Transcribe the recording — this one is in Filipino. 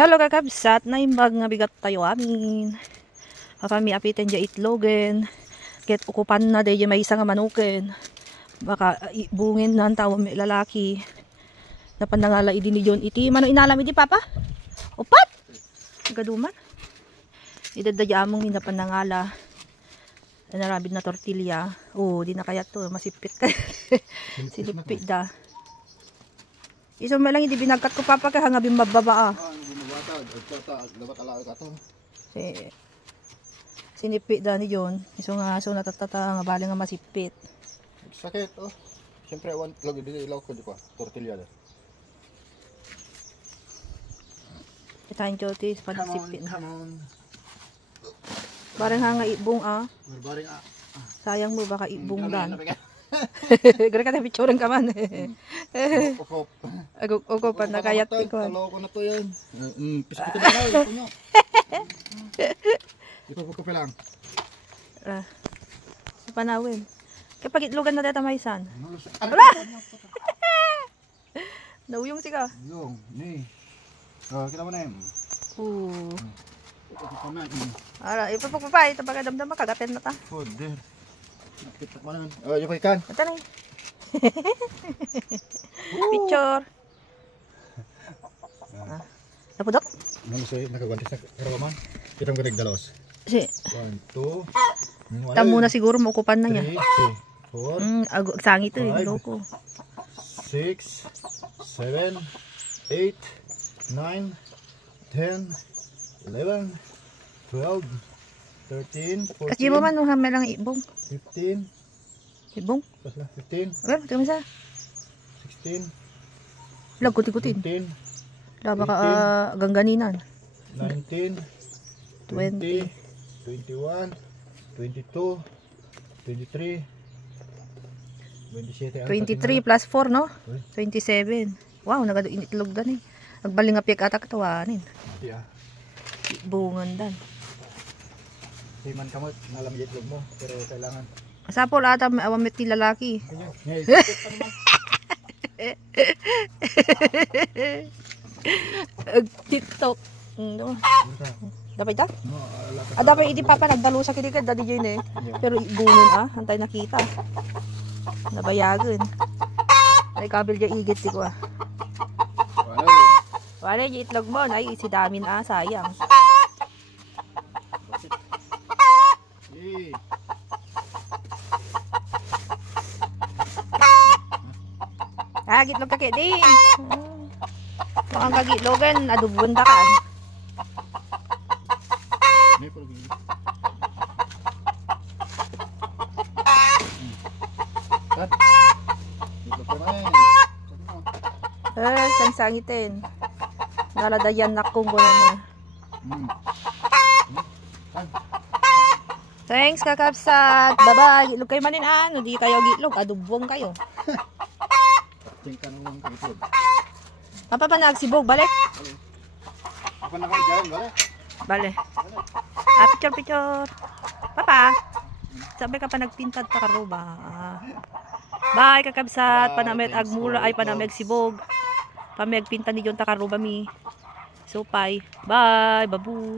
Hello kakabsat, naimbag nga bigat tayo amin. Kami apitin dya itlogen. Get ukupan na day may isa nga manuken. Baka bungin na ang tawag may lalaki. Napandangala idini yon iti. Mano inalam iti papa? Upat! Gaduman. Idadadya among napandangala. Narabid na tortilla. Oh, di na kaya to. Masipit ka. Silipit da. Iso mo lang hindi binagkat ko papa kaya nga bimababa ah. Sinipit da ni John. Iso nga so natatata nga bali nga masipit. Sakit oh. Siyempre one lagi din ilaw ko di pa tortilla da. Itain chotis panisipit. Barang nga ibong ah. Barang ah. Sayang mo baka ibong dan. Gara ka na picturean ka man. Okop. Okop pa nakayat ko. Talo ko na to yan. Piskito na lang ito nyo. Ipapukop lang. Panawin. Kapag itlogan na data maisan. Wala! Nauyong siya. Yung, ni. Kita mo na yun. Ara, ipapapapay. Ito pagkadamdam makagatin na ta. Foder. Nakita mo naman. Oh, yung ikan. Ito na picture. Napudok? Nakagwantis na karawaman. Kitang garig dalos. Si. 1, 2. Tamo na siguro maukupan na niya. 3, 4. Sangit ito eh. Loko. 6, 7, 8, 9, 10, 11, 12, 13, 14. Kasi mo man nung hamel ang ibong. 15. Ibong? 15. Okay, ito mo sa. 16. Lag, kuti-kutin. 17. Laba ka gangganinan. 19. 20. 21. 22. 23. 23 plus 4, no? 27. Wow, nagado-initlog dan eh. Nagbaling nga piyak atak tawanin. Yeah. Bungan dan. Di man kamot, nalam itlog mo, pero kailangan. Sapol ata may awamit ni lalaki. TikTok. Dapat ita? Dapat iti papa nagdalo sa kinikad dadi dyan eh. Pero bungan antay nakita. Nabayagan. Ay kabil dyan igit di ko ah. Wala yung itlog mo, ay si damin sayang. Gitlog ka kaya din. Mukhang kagitlogan, adubuan da ka. Sangitin. Naladayan na kung gano'n na. Thanks kakapsat. Bye-bye. Gitlog kayo manin ano. Di kayo gitlog. Adubuan kayo. Papa pa nagsibog, balik. Papa na kayo dyan, balik. Balik. Picture. Papa. Sabi ka pa nagpintad pa karoba. Bye kakabsat. Panamit agmula ay panamit sibog. Pamagpinta ni John takaroba mi. So bye. Bye, babu.